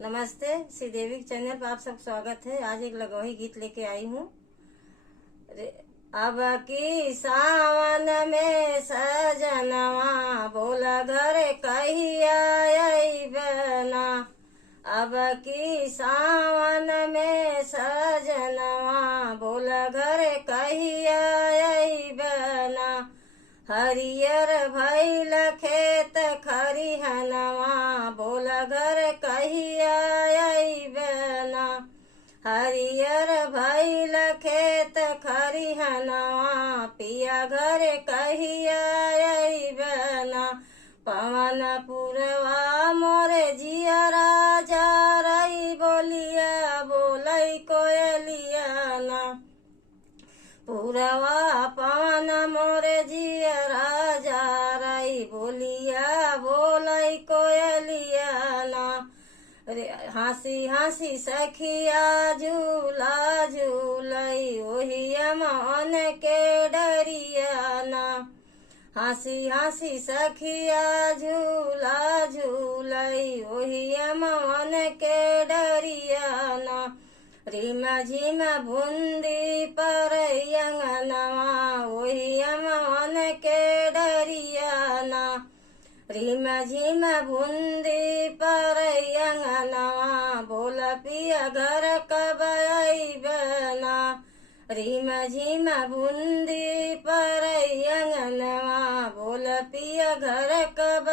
नमस्ते, श्रीदेवी चैनल पर आप सब स्वागत है। आज एक लगोही गीत लेके आई हूँ। अब की सावन में सजनवा बोला घर कहिया अइबना। अब की सावन में सजनवा बोला घर कहिया अइबना। हरियर भइल खेत खरिहनवा बोला घर कहिया अइबना। हरियर भइल खेत खरिहनवा पिया घर कहिया अइबना। पवन पुरवा मोरे जियरा जारई बोलिया बोलै कोयलिया ना। पुरवा पवन मोरे जियरा जारई बोलिया बोलै कोयलिया ना। हंसी हंसी सखिया झूला झूलई ओहिया मन के डरिया ना। हंसी हंसी सखिया झूला झूलई ओहिया मन के डरिया ना। रिम झिम बूंदी पर अंगनवा ओहिया मन के डरिया ना। रिम झिम बूंदी पर अंगनवा बोल पिया घर कब अइबना। रिम झिम बूंदी पर अंगनवा बोल पिया घर कब